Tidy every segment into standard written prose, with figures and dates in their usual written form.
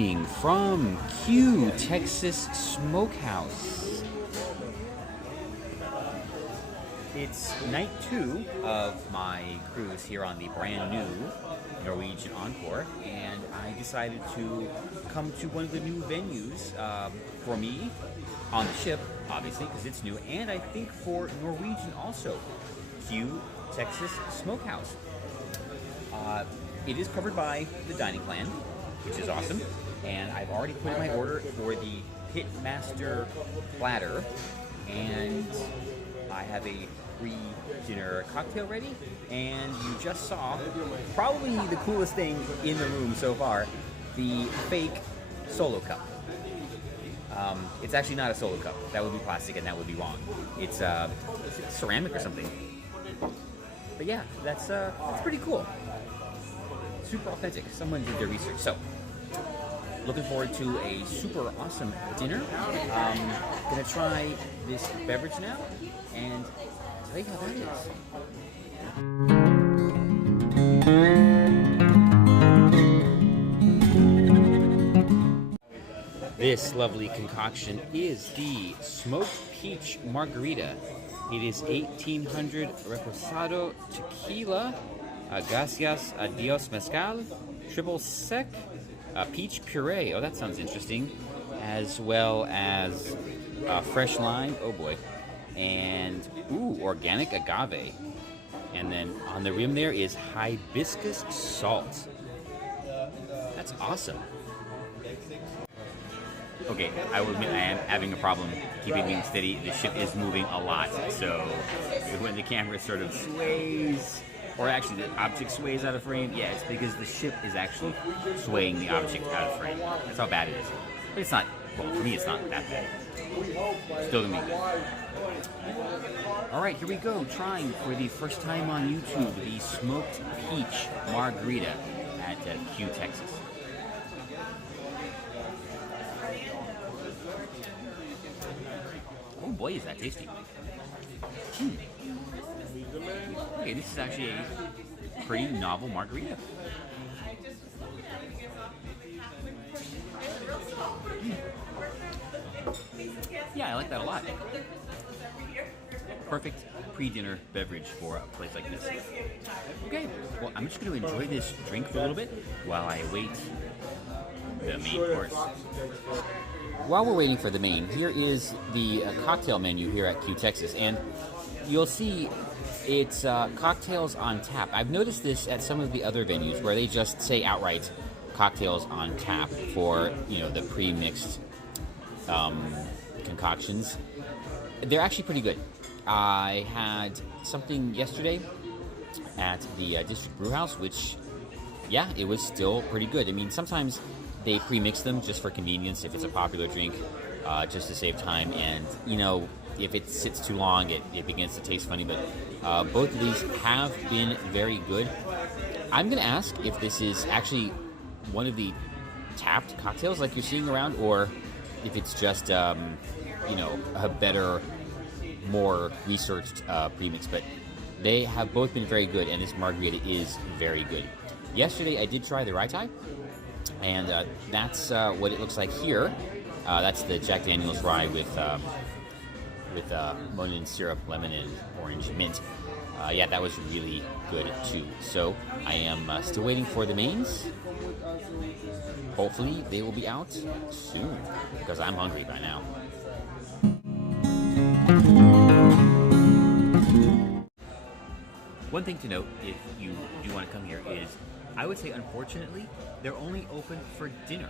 evening from Q Texas Smokehouse. It's night 2 of my cruise here on the brand new Norwegian Encore, and I decided to come to one of the new venues for me on the ship, obviously, because it's new, and I think for Norwegian also, Q Texas Smokehouse. It is covered by the dining plan, which is awesome, and I've already put in my order for the Pitmaster platter, and I have a pre-dinner cocktail ready, and you just saw probably the coolest thing in the room so far, the fake solo cup. It's actually not a solo cup. That would be plastic and that would be wrong. It's ceramic or something. But yeah, that's pretty cool. Super authentic. Someone did their research. So, looking forward to a super awesome dinner. Gonna try this beverage now and tell you how that is. This lovely concoction is the smoked peach margarita. It is 1800 reposado tequila, gracias a Dios mezcal, triple sec, peach puree. Oh, that sounds interesting. As well as fresh lime. Oh boy. And organic agave. And then on the rim there is hibiscus salt. That's awesome. Okay, I will admit I am having a problem keeping things steady. The ship is moving a lot, so when the camera sort of sways, or actually the object sways out of frame, yeah, it's because the ship is actually swaying the object out of frame. That's how bad it is. But it's not, well, for me it's not that bad. Still gonna be good. Alright, here we go, trying for the first time on YouTube the smoked peach margarita at Q Texas. Oh boy, is that tasty. Okay, this is actually a pretty novel margarita. Yeah, I like that a lot. Perfect pre-dinner beverage for a place like this. Okay, well, I'm just going to enjoy this drink for a little bit while I await the main course. While we're waiting for the main, here is the cocktail menu here at Q Texas, and you'll see it's cocktails on tap. I've noticed this at some of the other venues where they just say outright cocktails on tap for, you know, the pre-mixed concoctions. They're actually pretty good. I had something yesterday at the District Brew House, which, yeah, it was still pretty good. I mean, sometimes they pre-mix them just for convenience if it's a popular drink, just to save time. And, you know, if it sits too long, it begins to taste funny. But both of these have been very good. I'm going to ask if this is actually one of the tapped cocktails like you're seeing around, or if it's just, you know, a better, more researched premix. But they have both been very good, and this margarita is very good. Yesterday, I did try the Rai Tai, and that's what it looks like here. That's the Jack Daniel's Rye with Monin syrup, lemon, and orange mint. Yeah, that was really good too. So I am still waiting for the mains. Hopefully they will be out soon, because I'm hungry by now. One thing to note, if you do want to come here, is I would say, unfortunately, they're only open for dinner,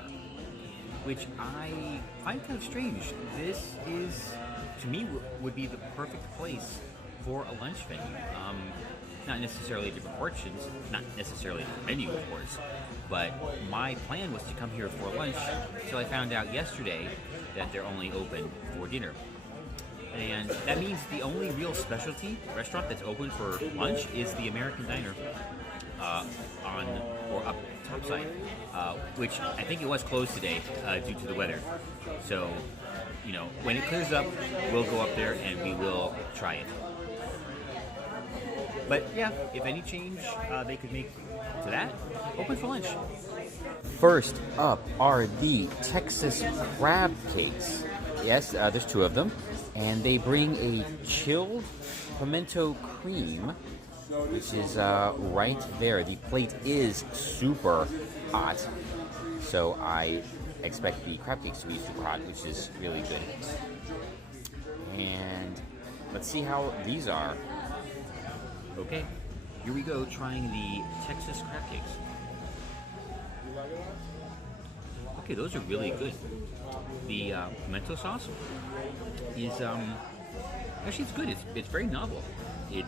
which I find kind of strange. This is, to me, would be the perfect place for a lunch venue. Not necessarily different portions, not necessarily the menu, of course, but my plan was to come here for lunch until I found out yesterday that they're only open for dinner. And that means the only real specialty restaurant that's open for lunch is the American Diner on or up top side, which I think it was closed today due to the weather. So, you know, when it clears up, we'll go up there and we will try it. But yeah, if any change they could make to that, open for lunch. First up are the Texas crab cakes. Yes, there's two of them. And they bring a chilled pimento cream, which is right there. The plate is super hot, so I expect the crab cakes to be super hot, which is really good. And let's see how these are. Okay, here we go, trying the Texas crab cakes. Okay, those are really good. The pimento sauce is actually it's good. It's very novel. It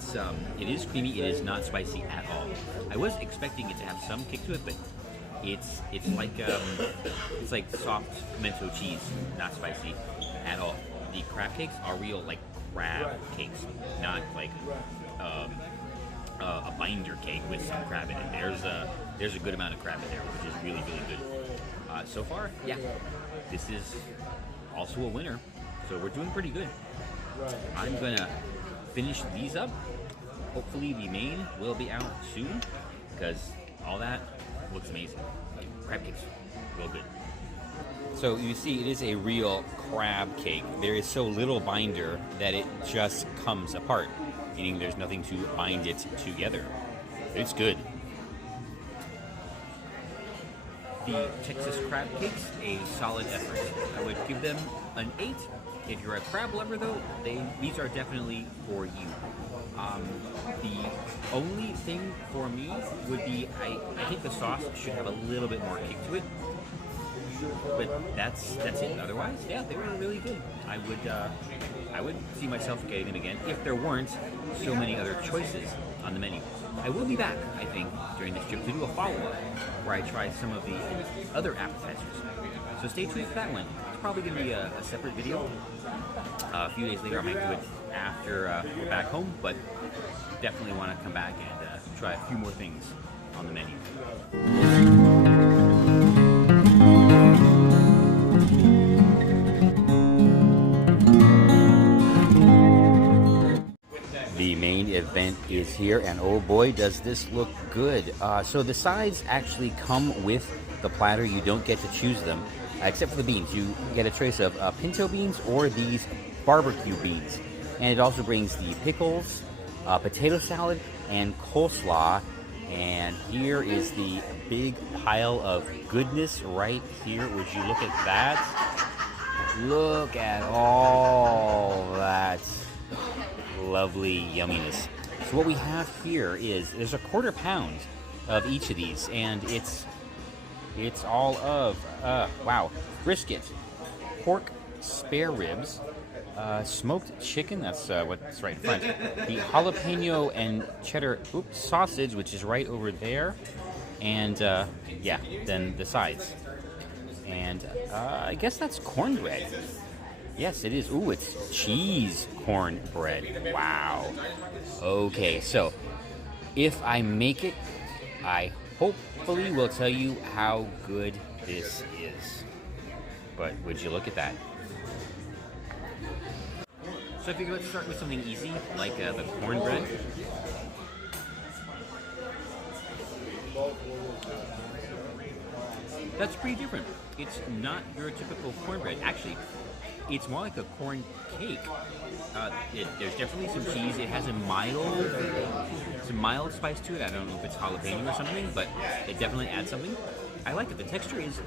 is creamy. It is not spicy at all. I was expecting it to have some kick to it, but it's like soft pimento cheese, not spicy at all. The crab cakes are real like crab cakes, not like a binder cake with some crab in it. There's a good amount of crab in there, which is really good. So far, yeah, this is also a winner. So we're doing pretty good. I'm gonna finish these up. Hopefully the main will be out soon, because all that looks amazing. Crab cakes, real good. So you see, it is a real crab cake. There is so little binder that it just comes apart, meaning there's nothing to bind it together. It's good. The Texas crab cakes, a solid effort. I would give them an 8. If you're a crab lover, though, these are definitely for you. The only thing for me would be I think the sauce should have a little bit more kick to it. But that's it. Otherwise, yeah, they were really good. I would see myself getting them again if there weren't so many other choices on the menu. I will be back, I think, during this trip to do a follow-up where I try some of the other appetizers. So stay tuned for that one. It's probably going to be a separate video. A few days later, I might do it after we're back home, but definitely want to come back and try a few more things on the menu. The main event is here, and oh boy, does this look good. So the sides actually come with the platter. You don't get to choose them, except for the beans. You get a choice of pinto beans or these barbecue beans. And it also brings the pickles, potato salad, and coleslaw. And here is the big pile of goodness right here. Would you look at that? Look at all that lovely yumminess. So what we have here is there's a quarter pound of each of these, and it's all of brisket, pork spare ribs, smoked chicken, that's what's right in front, the jalapeno and cheddar sausage, which is right over there, and then the sides, and I guess that's cornbread. Yes, it is. Ooh, it's cheese cornbread. Wow. Okay, so if I make it, I hopefully will tell you how good this is. But would you look at that? So I figured let's start with something easy, like the cornbread. That's pretty different. It's not your typical cornbread. Actually, it's more like a corn cake. There's definitely some cheese. It has a mild spice to it. I don't know if it's jalapeno or something, but it definitely adds something. I like it. The texture is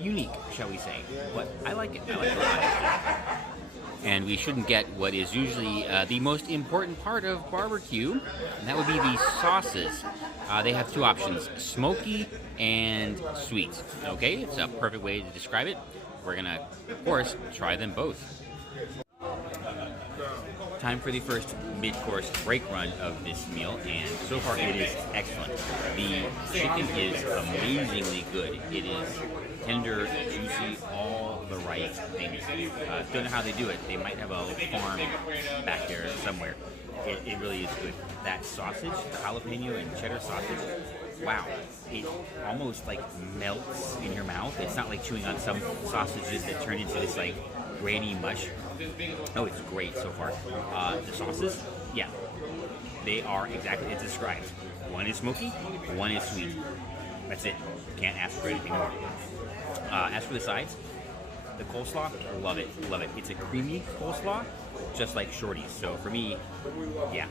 unique, shall we say. But I like it. I like it a lot. And we shouldn't get what is usually the most important part of barbecue, and that would be the sauces. They have two options, smoky and sweet. Okay, it's a perfect way to describe it. We're gonna, of course, try them both. Time for the first mid-course break run of this meal, and so far it is excellent. The chicken is amazingly good. It is tender, juicy, all the right things. Don't know how they do it. They might have a little farm back there somewhere. It really is good. That sausage, the jalapeno and cheddar sausage, wow. It almost like melts in your mouth. It's not like chewing on some sausages that turn into this like grainy mush. Oh, it's great so far. The sauces, yeah, They are exactly as described. One is smoky, one is sweet. That's it. Can't ask for anything more. As for the sides, the coleslaw, love it, love it. It's a creamy coleslaw, just like Shorty's. So for me, yeah,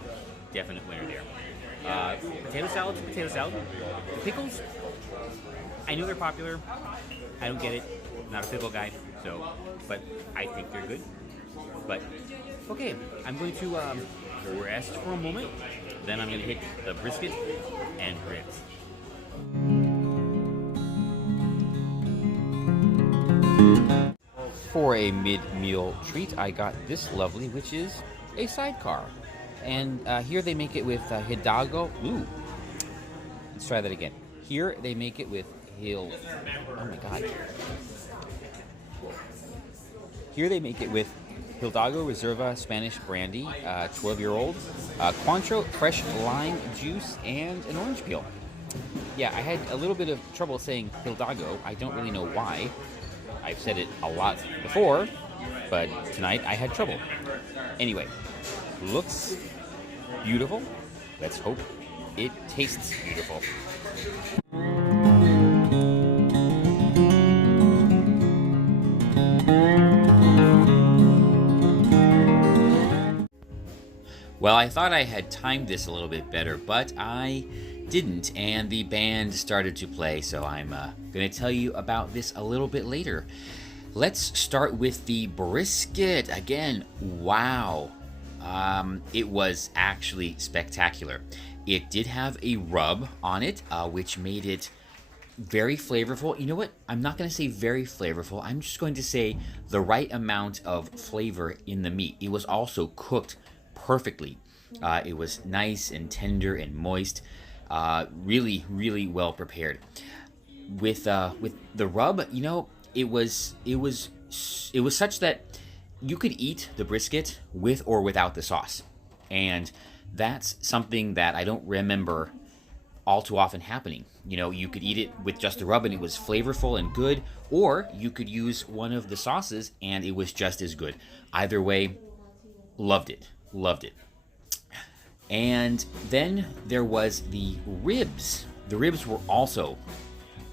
definite winner there. Potato salad's potato salad. The pickles, I know they're popular. I don't get it. Not a pickle guy, so, but I think they're good. But, okay, I'm going to rest for a moment. Then I'm going to hit the brisket and ribs. For a mid-meal treat, I got this lovely, which is a sidecar. And here they make it with Hidalgo. Ooh. Let's try that again. Here they make it with oh my God. Here they make it with Hidalgo Reserva Spanish brandy, 12-year-old, Cointreau fresh lime juice, and an orange peel. Yeah, I had a little bit of trouble saying Hidalgo. I don't really know why. I've said it a lot before, but tonight I had trouble. Anyway, looks beautiful. Let's hope it tastes beautiful. Well, I thought I had timed this a little bit better, but I didn't, and the band started to play, so I'm going to tell you about this a little bit later. Let's start with the brisket. Again, wow. It was actually spectacular. It did have a rub on it, which made it very flavorful. You know what? I'm not going to say very flavorful. I'm just going to say the right amount of flavor in the meat. It was also cooked perfectly. It was nice and tender and moist. Really, really well prepared. With the rub, you know, it was such that you could eat the brisket with or without the sauce, and that's something that I don't remember all too often happening. You know, you could eat it with just the rub and it was flavorful and good, or you could use one of the sauces and it was just as good. Either way, loved it. And then there was the ribs. The ribs were also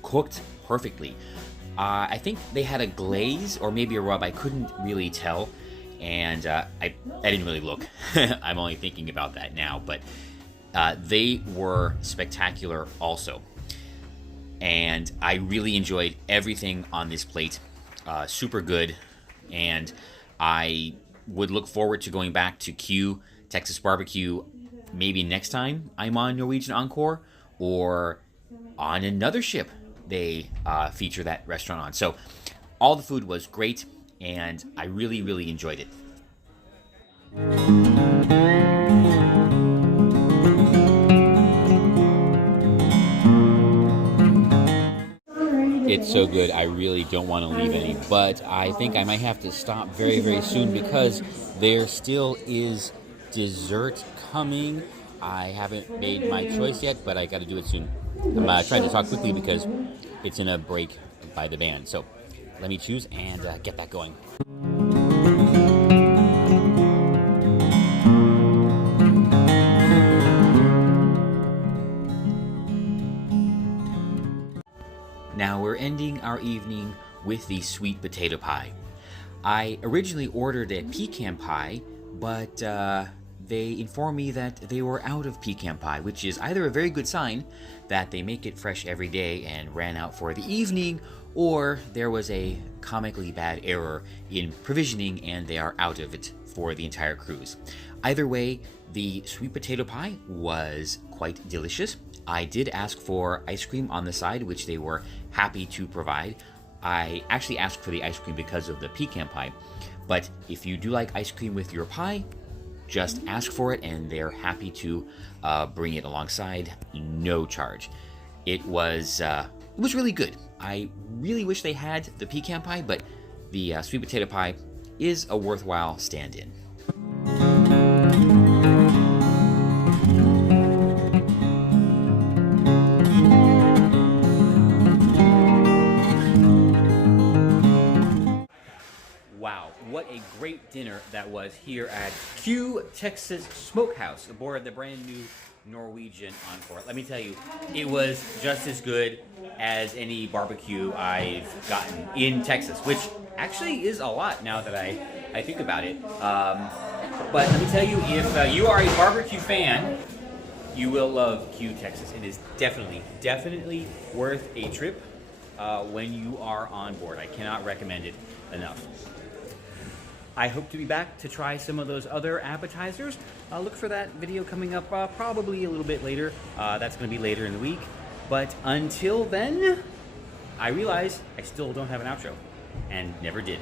cooked perfectly. I think they had a glaze or maybe a rub. I couldn't really tell, and I didn't really look. I'm only thinking about that now, but they were spectacular also. And I really enjoyed everything on this plate. Super good, and I would look forward to going back to Q Texas Barbecue maybe next time I'm on Norwegian Encore or on another ship they feature that restaurant on. So all the food was great, and I really, really enjoyed it. It's so good, I really don't want to leave any, but I think I might have to stop very, very soon because there still is dessert coming. I haven't made my choice yet, but I got to do it soon. I'm trying to talk quickly because it's in a break by the band. So let me choose and get that going. Now we're ending our evening with the sweet potato pie. I originally ordered a pecan pie, but they informed me that they were out of pecan pie, which is either a very good sign that they make it fresh every day and ran out for the evening, or there was a comically bad error in provisioning and they are out of it for the entire cruise. Either way, the sweet potato pie was quite delicious. I did ask for ice cream on the side, which they were happy to provide. I actually asked for the ice cream because of the pecan pie, but if you do like ice cream with your pie, just ask for it and they're happy to bring it alongside, no charge. It was really good. I really wish they had the pecan pie, but the sweet potato pie is a worthwhile stand-in. Wow, what what a great dinner that was here at Q Texas Smokehouse aboard the brand new Norwegian Encore. Let me tell you, it was just as good as any barbecue I've gotten in Texas, which actually is a lot now that I think about it. But let me tell you, if you are a barbecue fan, you will love Q Texas. It is definitely worth a trip when you are on board. I cannot recommend it enough. I hope to be back to try some of those other appetizers. Look for that video coming up probably a little bit later. That's going to be later in the week. But until then, I realize I still don't have an outro and never did.